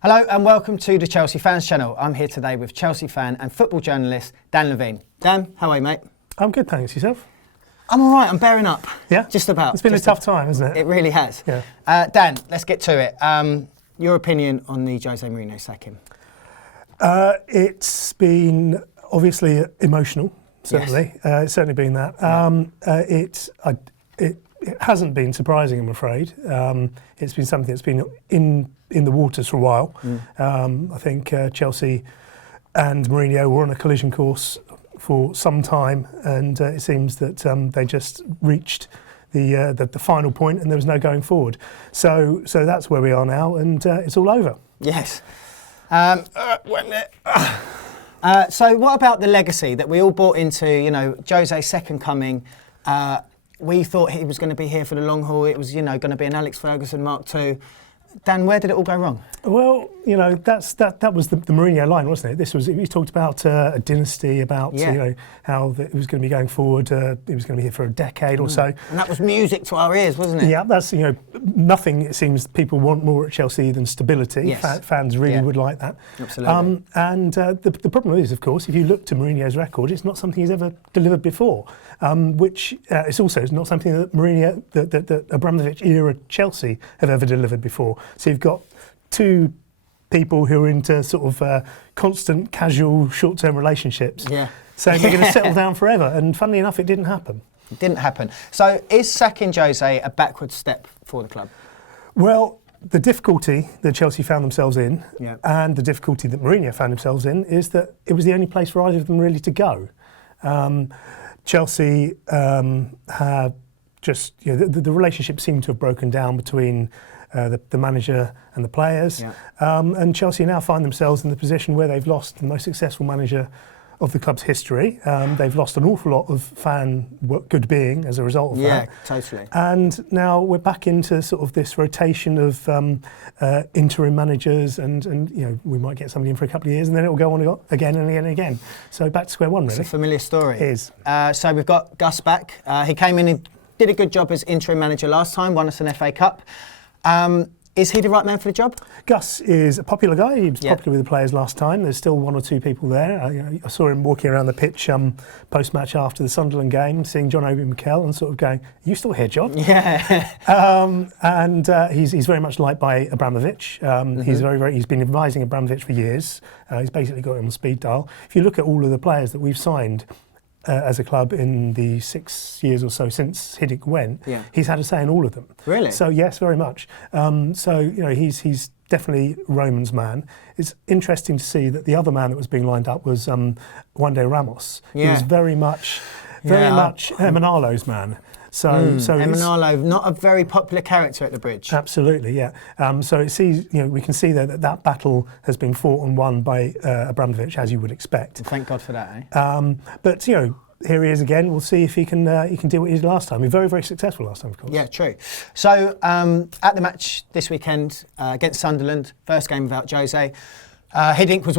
Hello and welcome to the Chelsea Fans Channel. I'm here today with Chelsea fan and football journalist Dan Levene. Dan, how are you, mate? I'm good, thanks. Yourself? I'm all right, I'm bearing up. Yeah? Just about. It's been a tough time, hasn't it? It really has. Yeah. Dan, let's get to it. Your opinion on the Jose Mourinho sacking? It's been obviously emotional, certainly. Yes. It's certainly been that. It hasn't been surprising, I'm afraid. It's been something that's been in the waters for a while. I think Chelsea and Mourinho were on a collision course for some time, and it seems that they just reached the final point and there was no going forward. So that's where we are now, and it's all over. Yes. So what about the legacy that we all bought into, you know, Jose's second coming? We thought he was going to be here for the long haul. It was, you know, going to be an Alex Ferguson Mark II. Dan, where did it all go wrong? Well, you know, that was the Mourinho line, wasn't it? He talked about a dynasty, about you know, how it was going to be going forward. He was going to be here for a decade or so. And that was music to our ears, wasn't it? Yeah, that's, you know, nothing. It seems people want more at Chelsea than stability. Yes. Fans really would like that. Absolutely. The problem is, of course, if you look to Mourinho's record, it's not something he's ever delivered before. Which it's also not something that Mourinho, that Abramovich era Chelsea have ever delivered before. So you've got two people who are into sort of constant, casual, short-term relationships. Yeah. So they're going to settle down forever. And funnily enough, it didn't happen. It didn't happen. So is sacking Jose a backward step for the club? Well, the difficulty that Chelsea found themselves in, and the difficulty that Mourinho found themselves in, is that it was the only place for either of them really to go. Chelsea have just, you know, the relationship seemed to have broken down between the manager and the players. And Chelsea now find themselves in the position where they've lost the most successful manager of the club's history. They've lost an awful lot of fan good being as a result of that. Yeah, totally. And now we're back into sort of this rotation of interim managers, and you know, we might get somebody in for a couple of years and then it will go on again and again and again. So back to square one, really. It's a familiar story. It is. So we've got Gus back. He came in and did a good job as interim manager last time, won us an FA Cup. Is he the right man for the job? Gus is a popular guy. He was popular with the players last time. There's still one or two people there. I saw him walking around the pitch post-match after the Sunderland game, seeing John Obi Mikel and sort of going, "Are you still here, John?" Yeah. He's very much liked by Abramovich. He's been advising Abramovich for years. He's basically got him on speed dial. If you look at all of the players that we've signed as a club in the 6 years or so since Hiddink went, he's had a say in all of them. Really? So yes, very much. So you know, he's definitely Roman's man. It's interesting to see that the other man that was being lined up was Juande Ramos. He was very much Emenalo's man. So Emenalo, not a very popular character at the Bridge. Absolutely, yeah. So it sees, you know, we can see that battle has been fought and won by Abramovich, as you would expect. Thank God for that, eh? But you know, here he is again. We'll see if he can do what he did last time. He was very, very successful last time, of course. Yeah, true. So at the match this weekend against Sunderland, first game without Jose, Hiddink was